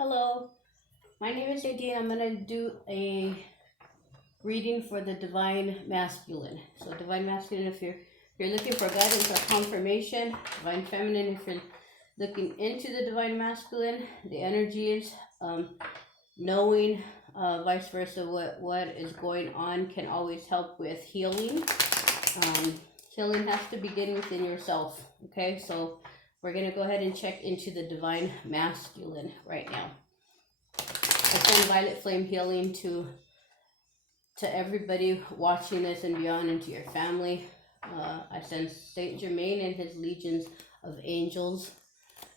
Hello, my name is Nadine. I'm going to do a reading for the Divine Masculine. So, Divine Masculine, if you're looking for guidance or confirmation, Divine Feminine, if you're looking into the Divine Masculine, the energies, knowing vice versa what is going on can always help with healing. Healing has to begin within yourself. Okay, so we're going to go ahead and check into the Divine Masculine right now. I send violet flame healing to everybody watching this and beyond, and to your family. I send Saint Germain and his legions of angels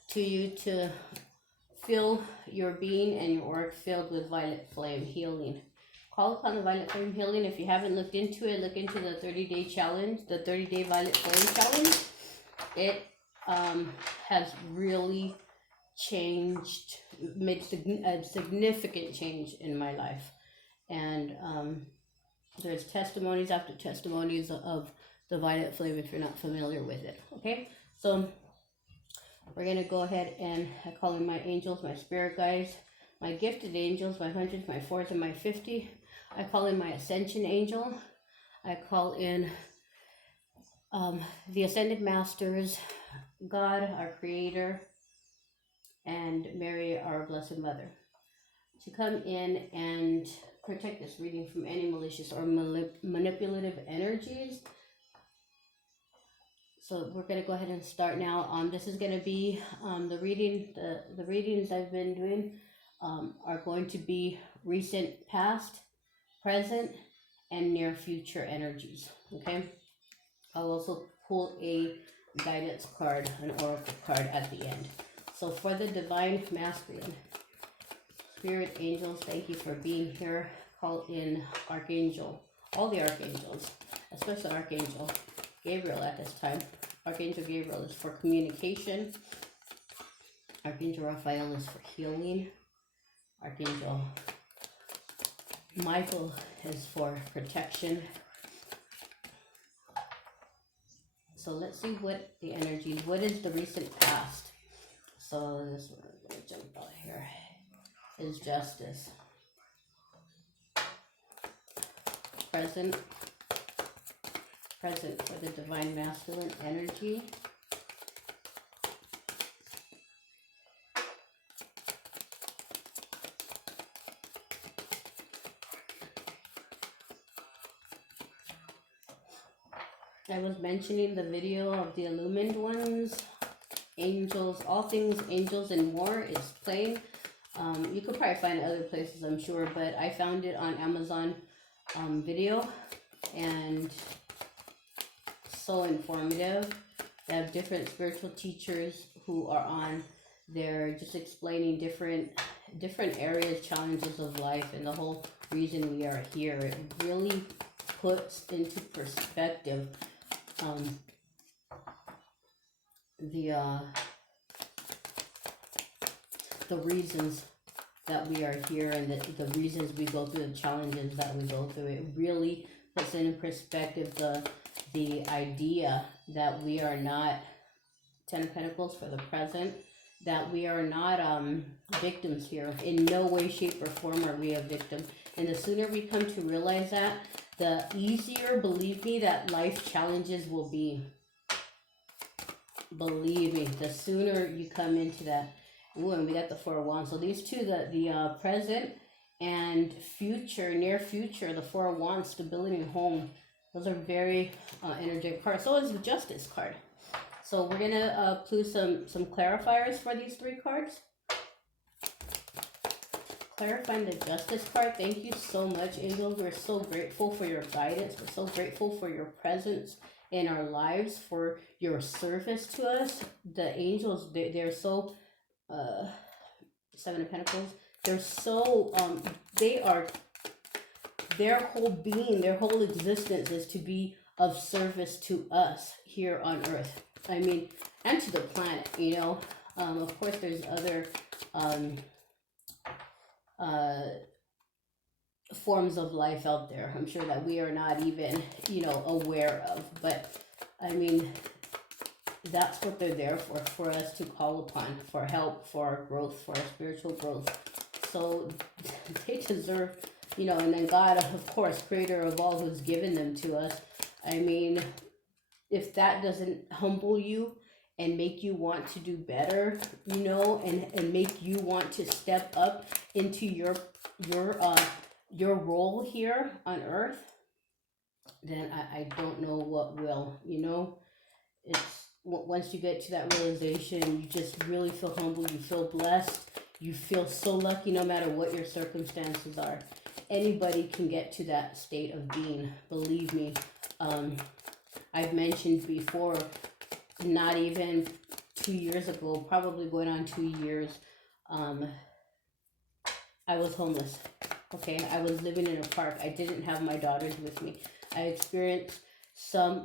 to you to fill your being and your aura filled with violet flame healing. Call upon the violet flame healing. If you haven't looked into it, look into the 30-day challenge, the 30-day violet flame challenge. It has really changed, made a significant change in my life. And there's testimonies after testimonies of the violet flame if you're not familiar with it. Okay, so we're going to go ahead and I call in my angels, my spirit guides, my gifted angels, my hundreds, my fours, and my 50. I call in my Ascension angel. I call in the Ascended Masters, God, our Creator, and Mary, our Blessed Mother, to come in and protect this reading from any malicious or manipulative energies. So we're going to go ahead and start now. This is going to be the reading. The readings I've been doing are going to be recent, past, present, and near future energies. Okay. I'll also pull a guidance card, an oracle card at the end. So for the Divine Masculine, Spirit angels, thank you for being here. Call in Archangel, all the archangels, especially Archangel Gabriel at this time. Archangel Gabriel is for communication. Archangel Raphael is for healing. Archangel Michael is for protection. So let's see what the energies, what is the recent past? So this one, I'm going to jump out here, is justice. Present for the Divine Masculine energy. I was mentioning the video of the illumined ones, angels, all things angels and more is playing. You could probably find it other places, I'm sure, but I found it on Amazon video, and so informative. They have different spiritual teachers who are on there just explaining different areas, challenges of life, and the whole reason we are here. It really puts into perspective the reasons that we are here, and the reasons we go through the challenges that we go through. It really puts into perspective the idea that we are not, Ten of Pentacles for the present, that we are not victims here. In no way, shape, or form are we a victim. And the sooner we come to realize that, the easier, believe me, that life challenges will be. Believe me, the sooner you come into that. Ooh, and we got the Four of Wands. So these two, the present and future, near future, the Four of Wands, stability and home, those are very energetic cards. So is the Justice card. So we're going to pull some clarifiers for these three cards. Clarifying the Justice card. Thank you so much, angels. We're so grateful for your guidance. We're so grateful for your presence in our lives, for your service to us. The angels, they're so, Seven of Pentacles, they're so, their whole being, their whole existence is to be of service to us here on earth. I mean, and to the planet, you know. Of course, there's other forms of life out there, I'm sure, that we are not even, aware of. But, I mean, that's what they're there for us to call upon, for help, for our growth, for our spiritual growth. So they deserve, and then God, of course, creator of all, who's given them to us. I mean, if that doesn't humble you and make you want to do better, and make you want to step up into your role here on earth, then I don't know what will. It's once you get to that realization, you just really feel humble, you feel blessed, you feel so lucky no matter what your circumstances are. Anybody can get to that state of being, believe me. I've mentioned before, not even 2 years ago, probably going on 2 years, I was homeless. Okay, I was living in a park. I didn't have my daughters with me. I experienced I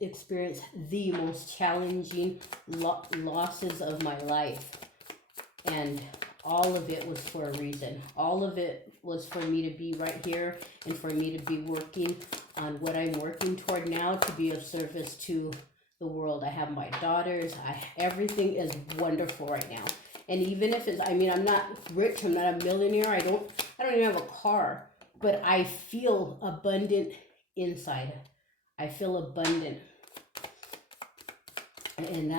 experienced the most challenging losses of my life. And all of it was for a reason. All of it was for me to be right here and for me to be working on what I'm working toward now, to be of service to the world. I have my daughters. Everything is wonderful right now. And even if I'm not rich, I'm not a millionaire, I don't even have a car, but I feel abundant inside. I feel abundant. And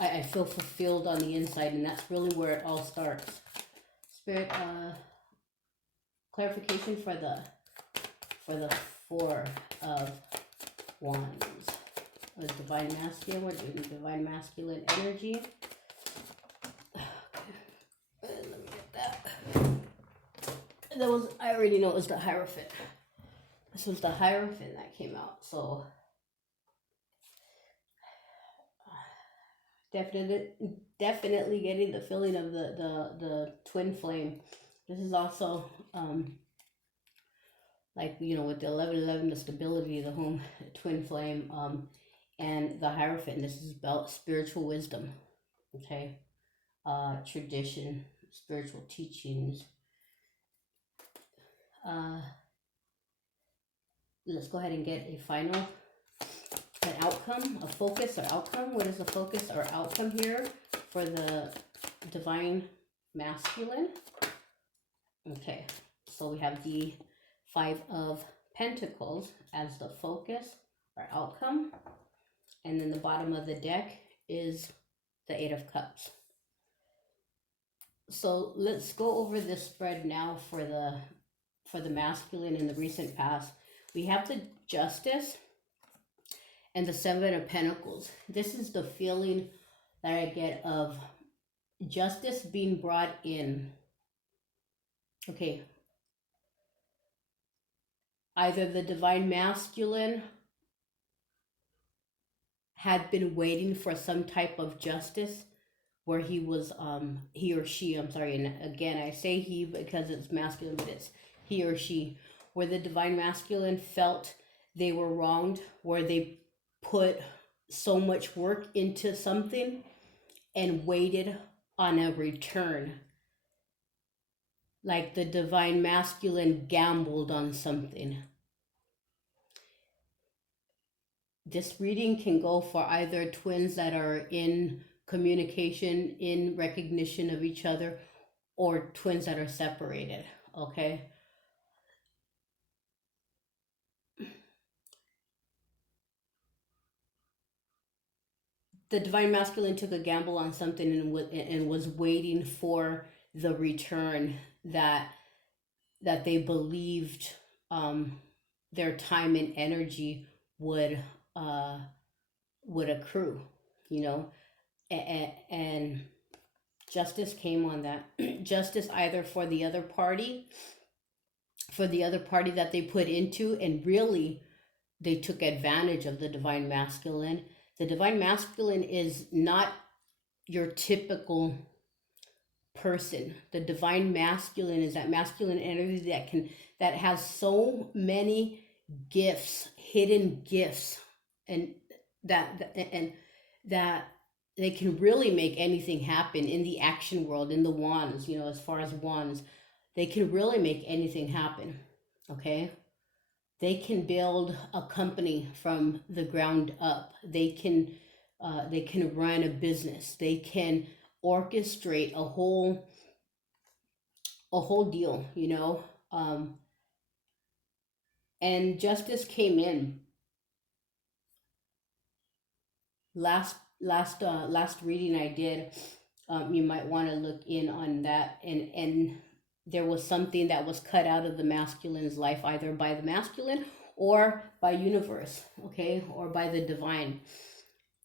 I feel fulfilled on the inside, and that's really where it all starts. Spirit, clarification for the Four of Wands. A divine masculine, we're doing divine masculine energy. Let me get that. I already know it was the Hierophant. This was the Hierophant that came out, so definitely getting the feeling of the twin flame. This is also with the 1111, the stability of the home, twin flame, and the Hierophant. This is about spiritual wisdom, okay, tradition, spiritual teachings. Let's go ahead and get a final, an outcome, a focus or outcome. What is the focus or outcome here for the divine masculine? Okay, so we have the Five of Pentacles as the focus or outcome, and then the bottom of the deck is the Eight of Cups. So let's go over this spread now for the masculine in the recent past. We have the Justice and the Seven of Pentacles. This is the feeling that I get of justice being brought in. Okay. Either the divine masculine had been waiting for some type of justice where he or she, and again, I say he because it's masculine, but it's he or she, where the divine masculine felt they were wronged, where they put so much work into something and waited on a return. Like the divine masculine gambled on something. This reading can go for either twins that are in communication, in recognition of each other, or twins that are separated, okay? The divine masculine took a gamble on something and was waiting for the return that they believed their time and energy would accrue, and justice came on that. Justice either for the other party that they put into, and really they took advantage of the divine masculine. The divine masculine is not your typical person. The divine masculine is that masculine energy that has so many gifts, hidden gifts, and that they can really make anything happen in the action world, in the wands, as far as wands, they can really make anything happen, okay? They can build a company from the ground up. They can run a business. They can orchestrate a whole deal, you know. And justice came in last reading I did. You might want to look in on that, and there was something that was cut out of the masculine's life, either by the masculine or by universe, okay, or by the divine.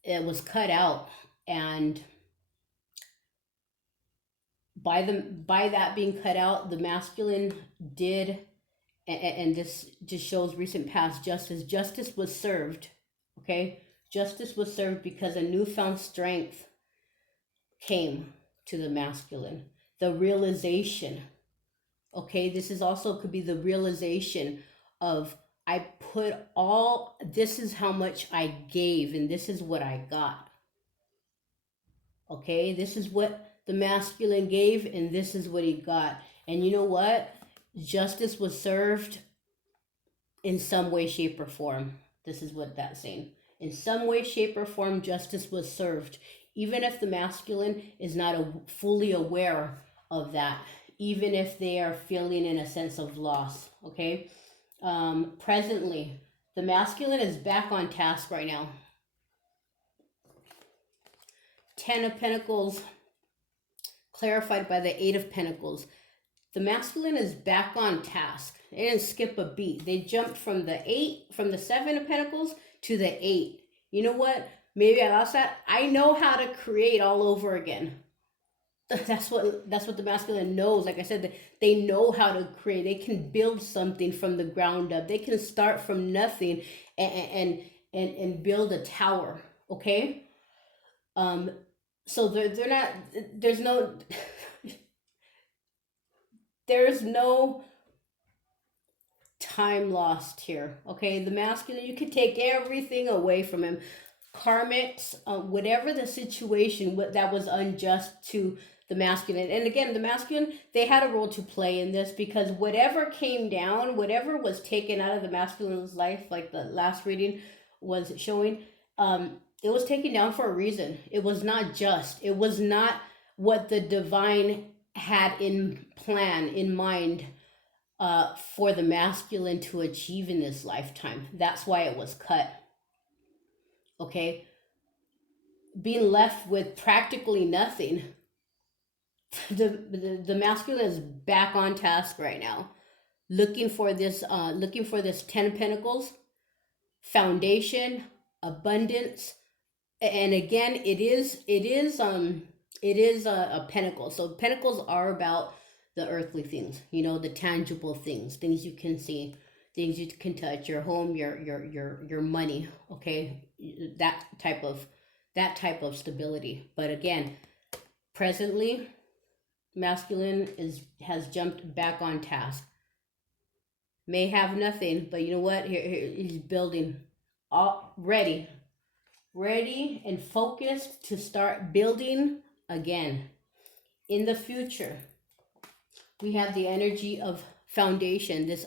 It was cut out, and by that being cut out, the masculine did, and this just shows recent past justice was served, okay. Justice was served because a newfound strength came to the masculine. The realization, okay, this is also could be the realization of, I put all, this is how much I gave and this is what I got. Okay, this is what the masculine gave and this is what he got. And you know what? Justice was served in some way, shape, or form. This is what that's saying. In some way, shape, or form, justice was served. Even if the masculine is not fully aware of that, even if they are feeling in a sense of loss, okay? Presently, the masculine is back on task right now. 10 of Pentacles clarified by the 8 of Pentacles. The masculine is back on task. They didn't skip a beat. They jumped from the 7 of Pentacles to the 8. You know what? Maybe I lost that. I know how to create all over again. That's what the masculine knows. Like I said, they know how to create. They can build something from the ground up. They can start from nothing and build a tower. Okay. So they're not. There's no time lost here. Okay, the masculine, you could take everything away from him. Karmics, whatever the situation that was unjust to the masculine. And again, the masculine, they had a role to play in this, because whatever came down, whatever was taken out of the masculine's life, like the last reading was showing, it was taken down for a reason. It was not just. It was not what the divine had in mind for the masculine to achieve in this lifetime. That's why it was cut. Okay, being left with practically nothing. The masculine is back on task right now, looking for this 10 of Pentacles, foundation, abundance, and again, it is a pentacle. So pentacles are about the earthly things, you know, the tangible things you can see, things you can touch, your home, your money, okay, that type of stability. But again, presently, masculine has jumped back on task. May have nothing, but you know what? Here he's building, all ready and focused to start building again. In the future, we have the energy of foundation. This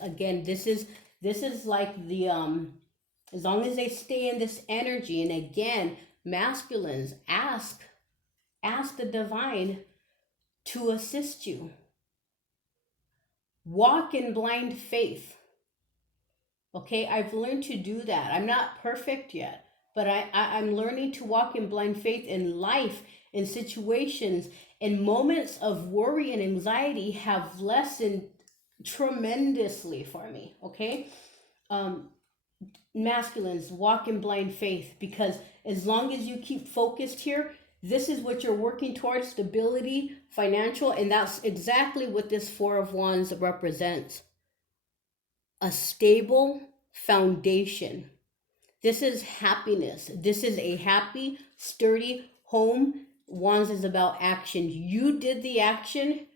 is like the as long as they stay in this energy, and again, masculines, ask the divine to assist you. Walk in blind faith. Okay, I've learned to do that. I'm not perfect yet, but I'm learning to walk in blind faith in life, in situations, and moments of worry and anxiety have lessened tremendously for me. Okay, masculines, walk in blind faith, because as long as you keep focused here, this is what you're working towards: stability, financial, and that's exactly what this 4 of Wands represents. A stable foundation. This is happiness. This is a happy, sturdy home. Wands is about action. You did the action,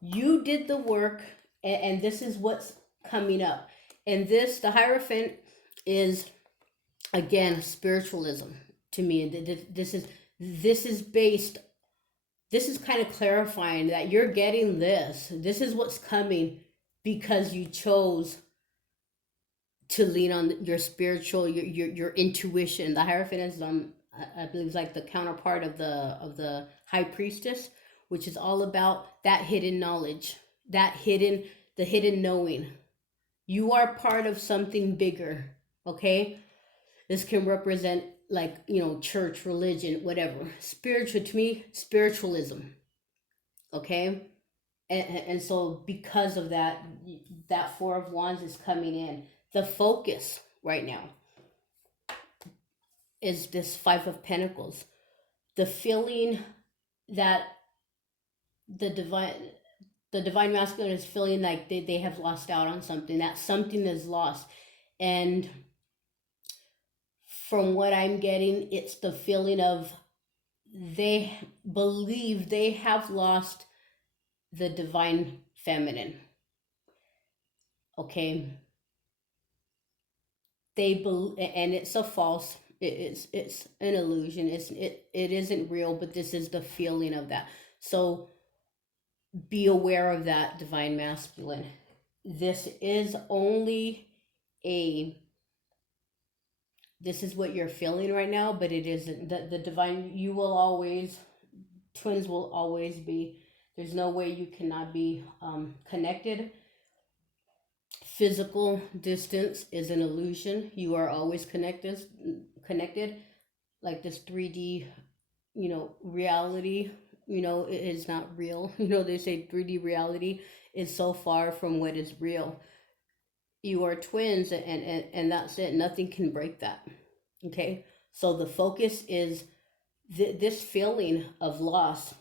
you did the work, and this is what's coming up. And this, the Hierophant, is again spiritualism to me. This is kind of clarifying that you're getting this. This is what's coming because you chose to lean on your spiritual, your intuition. The Hierophant is I believe is like the counterpart of the High Priestess, which is all about that hidden knowledge, the hidden knowing. You are part of something bigger, okay? This can represent, like, church, religion, whatever. Spiritual, to me, spiritualism, okay? And so because of that, that Four of Wands is coming in. The focus right now is this Five of Pentacles. The feeling that the divine the divine masculine is feeling like they have lost out on something, that something is lost. And from what I'm getting, it's the feeling of they believe they have lost the divine feminine. Okay, and it's a false. It's an illusion. It isn't real, but this is the feeling of that. So be aware of that, divine masculine. This is only a. This is what you're feeling right now, but it isn't. The divine. You will always. Twins will always be. There's no way you cannot be connected. Physical distance is an illusion. You are always connected. Like this 3D, reality, it is not real. They say 3D reality is so far from what is real. You are twins, and that's it. Nothing can break that. Okay? So the focus is this feeling of loss.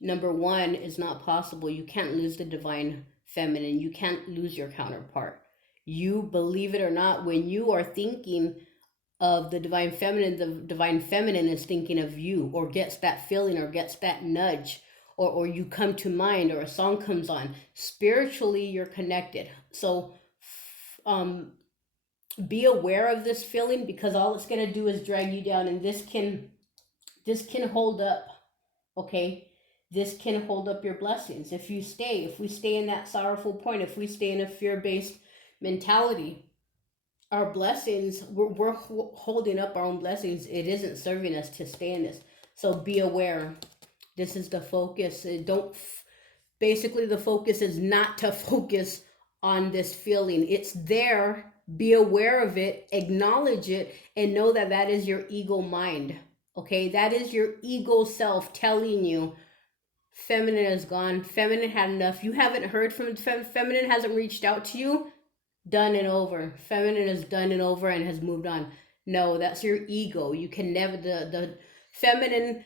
Number one, is not possible. You can't lose the divine feminine. You can't lose your counterpart. You, believe it or not, when you are thinking of the divine feminine is thinking of you, or gets that feeling, or gets that nudge, or you come to mind, or a song comes on. Spiritually, you're connected. So be aware of this feeling, because all it's going to do is drag you down, and this can hold up, okay? This can hold up your blessings. If we stay in that sorrowful point, if we stay in a fear-based mentality, our blessings, we're holding up our own blessings. It isn't serving us to stay in this. So be aware. This is the focus. Basically the focus is not to focus on this feeling. It's there. Be aware of it, acknowledge it, and know that that is your ego mind. Okay? That is your ego self telling you, feminine is gone. Feminine had enough. You haven't heard from feminine, hasn't reached out to you. Done and over. Feminine is done and over and has moved on. No, that's your ego. You can never, the feminine,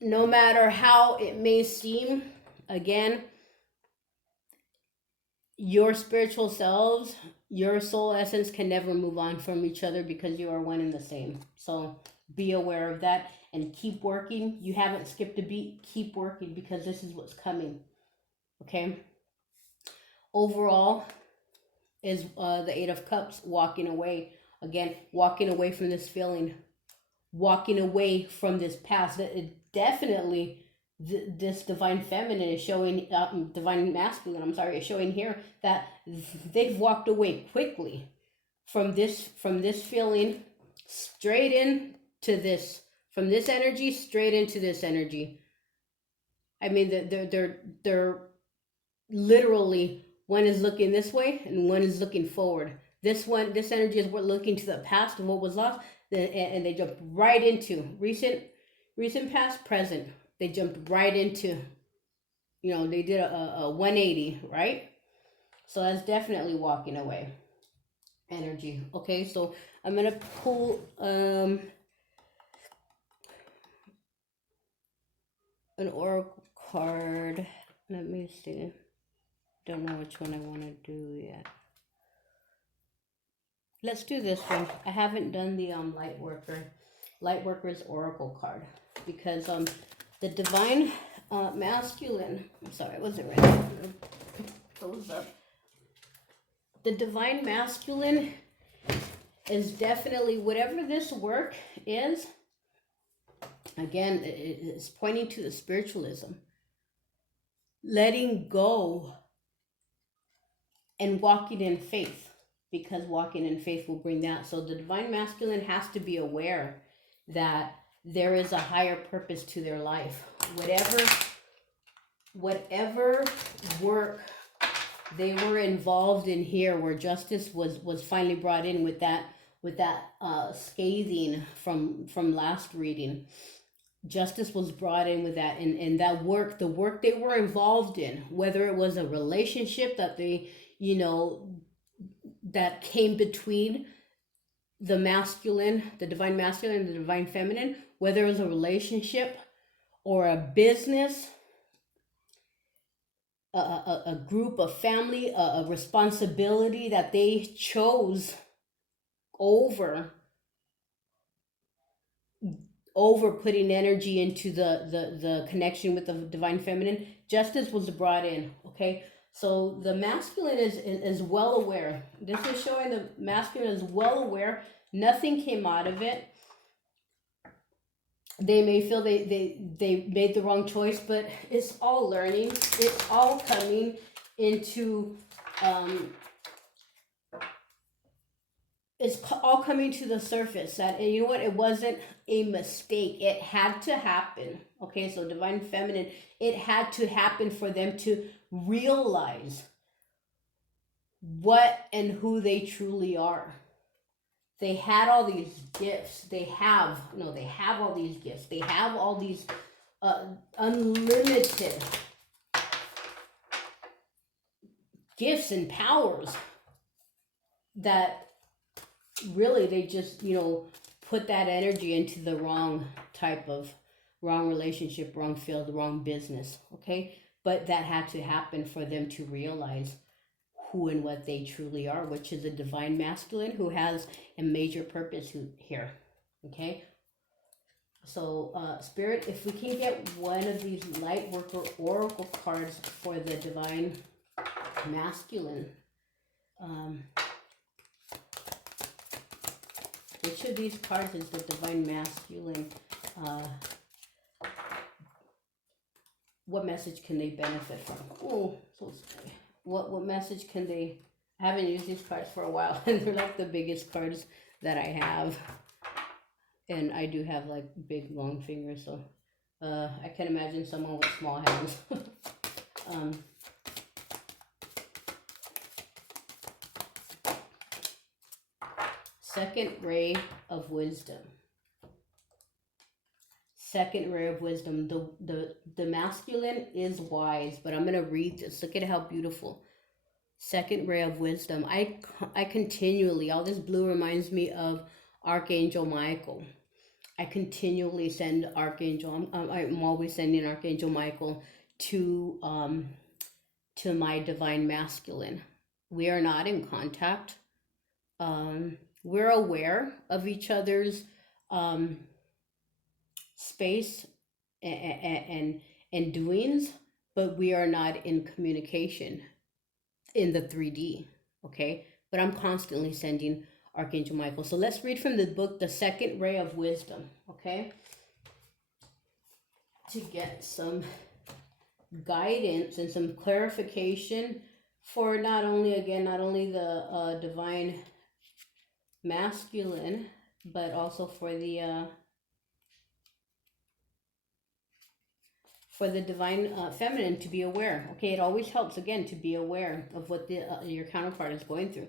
no matter how it may seem, again, your spiritual selves, your soul essence can never move on from each other, because you are one and the same. So be aware of that and keep working. You haven't skipped a beat. Keep working, because this is what's coming. Okay? Overall is the Eight of Cups, walking away. Again, walking away from this feeling. Walking away from this past. Definitely this divine feminine is showing, divine masculine, I'm sorry, is showing here that they've walked away quickly from this feeling, straight into this, from this energy straight into this energy. I mean, they're literally, one is looking this way and one is looking forward. This energy is looking to the past of what was lost, and they jumped right into recent, past, present. They jumped right into, they did a 180, right? So that's definitely walking away energy. Okay, so I'm gonna pull an oracle card. Let me see. Don't know which one I want to do yet. Let's do this one. I haven't done the Lightworker's oracle card, because the divine masculine. I'm sorry, I wasn't ready. Those up. The divine masculine is definitely, whatever this work is, again, it's pointing to the spiritualism. Letting go and walking in faith. because walking in faith will bring that. So the divine masculine has to be aware that there is a higher purpose to their life. Whatever work they were involved in here, where justice was finally brought in with that scathing from last reading. Justice was brought in with that, and that work, the work they were involved in, whether it was a relationship that they, that came between the masculine, the divine masculine, and the divine feminine, whether it was a relationship or a business, a group, a family, a responsibility that they chose over putting energy into the connection with the divine feminine, justice was brought in. Okay, so the masculine is well aware. This is showing the masculine is well aware. Nothing came out of it. They may feel they made the wrong choice, but it's all learning. It's all coming into it's all coming to the surface that, you know what, it wasn't a mistake. It had to happen. Okay, so divine feminine, it had to happen for them to realize what and who they truly are. They had all these gifts. They have all these gifts. They have all these unlimited gifts and powers that really they just, put that energy into the wrong relationship, wrong field, the wrong business. Okay, but that had to happen for them to realize who and what they truly are, which is a divine masculine who has a major purpose here. Okay, so Spirit, if we can get one of these light worker oracle cards for the divine masculine, which of these cards is the divine masculine? What message can they benefit from? Oh, so scary. What message can they... I haven't used these cards for a while, and they're like the biggest cards that I have. And I do have like big, long fingers, so I can imagine someone with small hands. Second ray of wisdom. Second ray of wisdom. The masculine is wise, but I'm going to read this. Look at how beautiful. Second ray of wisdom. I continually, all this blue reminds me of Archangel Michael. I continually send Archangel, I'm always sending Archangel Michael to my divine masculine. We are not in contact. We're aware of each other's space and doings, but we are not in communication in the 3D, okay? But I'm constantly sending Archangel Michael. So let's read from the book, The Second Ray of Wisdom, okay? To get some guidance and some clarification for not only the divine masculine, but also for the divine feminine, to be aware. Okay, it always helps, again, to be aware of what your counterpart is going through.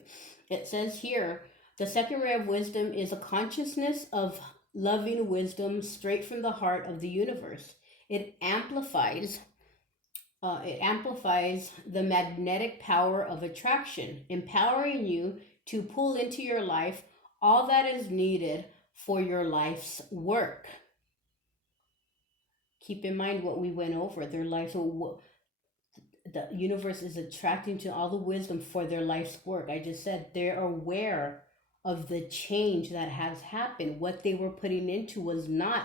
It says here, the second ray of wisdom is a consciousness of loving wisdom straight from the heart of the universe. It amplifies the magnetic power of attraction, empowering you to pull into your life all that is needed for your life's work. Keep in mind what we went over. Their life, the universe is attracting to all the wisdom for their life's work. I just said they're aware of the change that has happened. What they were putting into was not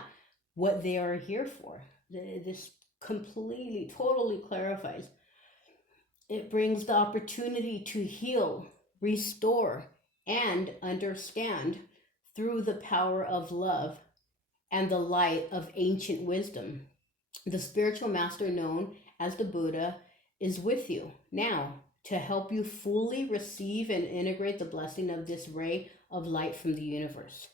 what they are here for. This completely, totally clarifies. It brings the opportunity to heal, restore, and understand through the power of love and the light of ancient wisdom. The spiritual master known as the Buddha is with you now to help you fully receive and integrate the blessing of this ray of light from the universe.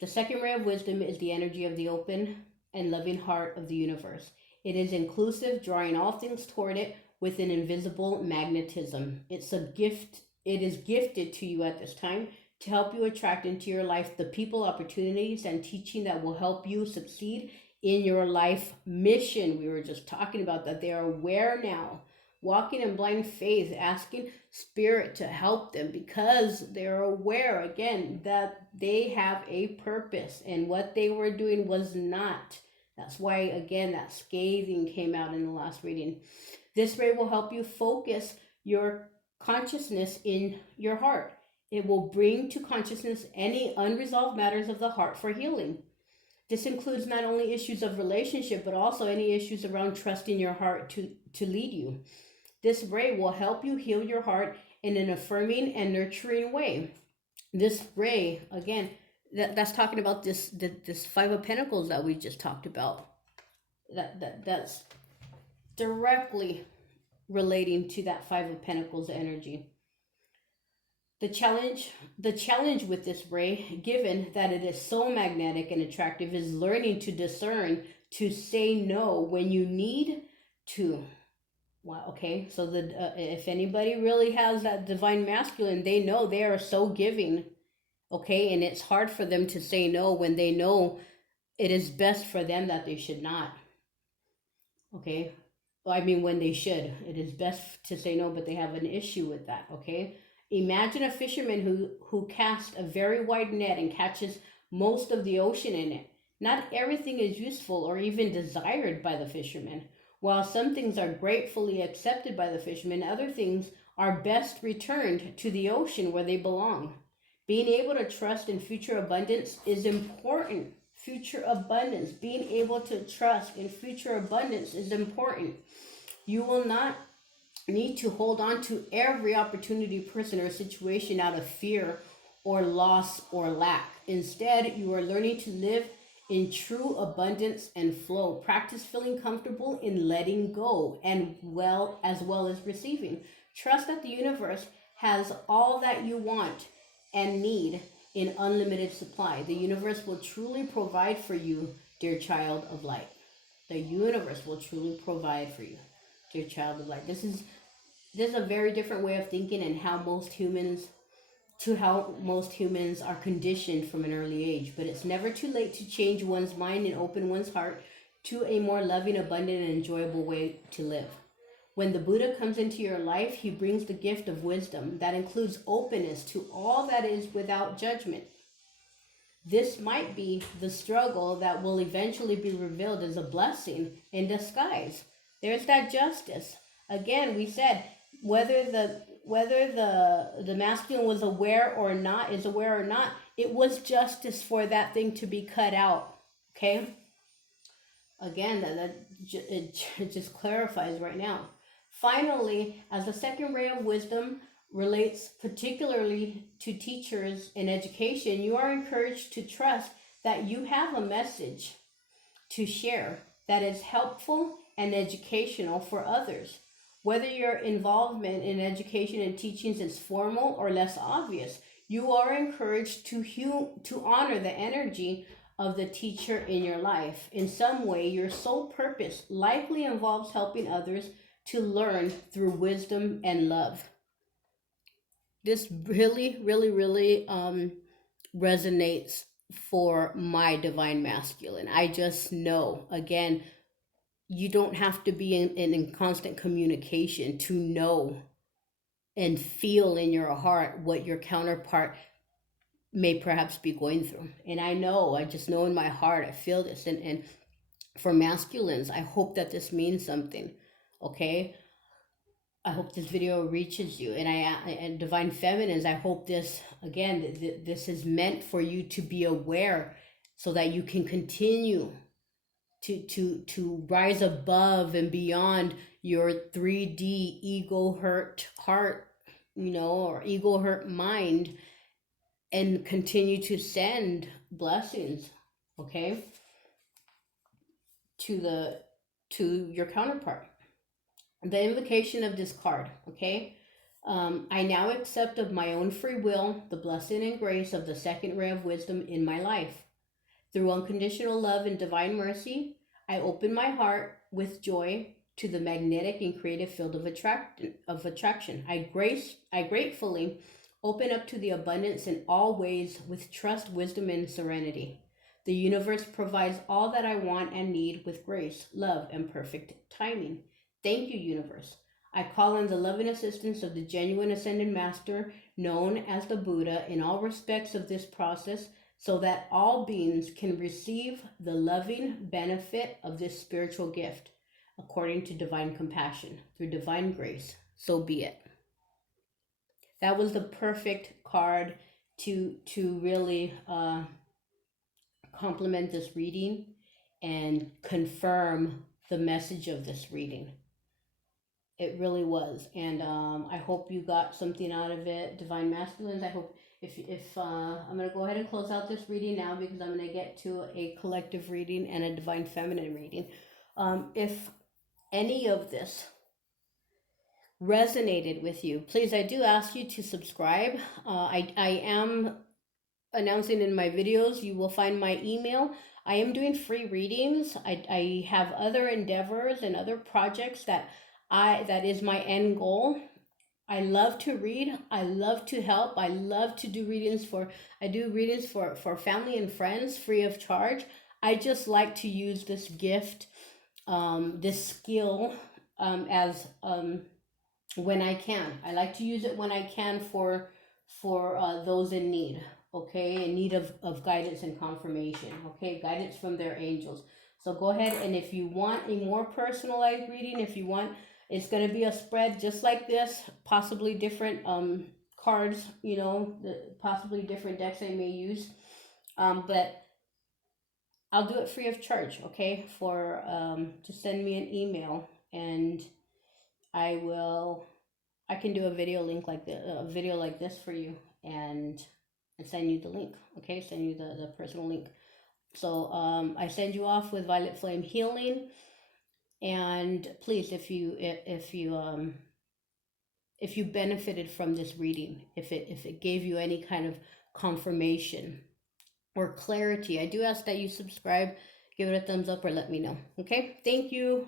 The second ray of wisdom is the energy of the open and loving heart of the universe. It is inclusive, drawing all things toward it with an invisible magnetism. It's a gift. It is gifted to you at this time to help you attract into your life the people, opportunities, and teaching that will help you succeed in your life mission. We were just talking about that. They are aware now, walking in blind faith, asking Spirit to help them because they're aware, again, that they have a purpose and what they were doing was not. That's why, again, that scathing came out in the last reading. This ray will help you focus your consciousness in your heart. It will bring to consciousness any unresolved matters of the heart for healing. This includes not only issues of relationship, but also any issues around trusting your heart to lead you. This ray will help you heal your heart in an affirming and nurturing way. This ray, again, that's talking about this Five of Pentacles that we just talked about. That's directly relating to that Five of Pentacles energy. The challenge with this ray, given that it is so magnetic and attractive, is learning to discern to say no when you need to. Wow, okay, so if anybody really has that divine masculine, they know they are so giving, okay, and it's hard for them to say no when they know it is best for them that they should not, okay? I mean, when they should. It is best to say no, but they have an issue with that, okay? Imagine a fisherman who casts a very wide net and catches most of the ocean in it. Not everything is useful or even desired by the fisherman. While some things are gratefully accepted by the fisherman, other things are best returned to the ocean where they belong. Being able to trust in future abundance is important. Future abundance, being able to trust in future abundance is important. You will not need to hold on to every opportunity, person, or situation out of fear or loss or lack. Instead, you are learning to live in true abundance and flow. Practice feeling comfortable in letting go and as well as receiving. Trust that the universe has all that you want and need in unlimited supply. The universe will truly provide for you, dear child of light. The universe will truly provide for you, dear child of light. This is a very different way of thinking and how most humans are conditioned from an early age. But it's never too late to change one's mind and open one's heart to a more loving, abundant, and enjoyable way to live. When the Buddha comes into your life, he brings the gift of wisdom that includes openness to all that is without judgment. This might be the struggle that will eventually be revealed as a blessing in disguise. There's that justice. Again, we said whether the masculine was aware or not, it was justice for that thing to be cut out. Okay? Again, it just clarifies right now. Finally, as the second ray of wisdom relates particularly to teachers in education, you are encouraged to trust that you have a message to share that is helpful and educational for others. Whether your involvement in education and teachings is formal or less obvious, you are encouraged to honor the energy of the teacher in your life. In some way, your sole purpose likely involves helping others to learn through wisdom and love. This really, really, really resonates for my divine masculine. I just know, again, you don't have to be in constant communication to know and feel in your heart what your counterpart may perhaps be going through. And I just know in my heart, I feel this. And for masculines, I hope that this means something, okay? I hope this video reaches you. And divine feminines, I hope this, again, this is meant for you to be aware so that you can continue to rise above and beyond your 3D ego hurt heart, or ego hurt mind, and continue to send blessings, okay, to your counterpart. the invocation of this card, okay? I now accept of my own free will the blessing and grace of the second ray of wisdom in my life. Through unconditional love and divine mercy, I open my heart with joy to the magnetic and creative field of attraction. I gratefully open up to the abundance in all ways with trust, wisdom, and serenity. The universe provides all that I want and need with grace, love, and perfect timing. Thank you, universe. I call on the loving assistance of the genuine ascended master, known as the Buddha, in all respects of this process, so that all beings can receive the loving benefit of this spiritual gift, according to divine compassion, through divine grace. So be it. That was the perfect card to really complement this reading and confirm the message of this reading. It really was, and I hope you got something out of it, Divine Masculines. I hope if I'm gonna go ahead and close out this reading now, because I'm gonna get to a collective reading and a Divine Feminine reading. If any of this resonated with you, please, I do ask you to subscribe. I am announcing in my videos, you will find my email. I am doing free readings. I have other endeavors and other projects that is my end goal. I love to read. I love to help. I love to do readings for family and friends free of charge. I just like to use this gift, this skill, as when I can. I like to use it when I can for those in need, okay, in need of guidance and confirmation, okay, guidance from their angels. So go ahead, and if you want a more personalized reading, if you want, it's going to be a spread just like this, possibly different cards, possibly different decks I may use, but I'll do it free of charge, okay, for just send me an email, and I can do a video like this for you, and send you the link, okay, send you the personal link. So I send you off with Violet Flame Healing. And please, if you benefited from this reading, if it gave you any kind of confirmation or clarity, I do ask that you subscribe, give it a thumbs up, or let me know. Okay, thank you.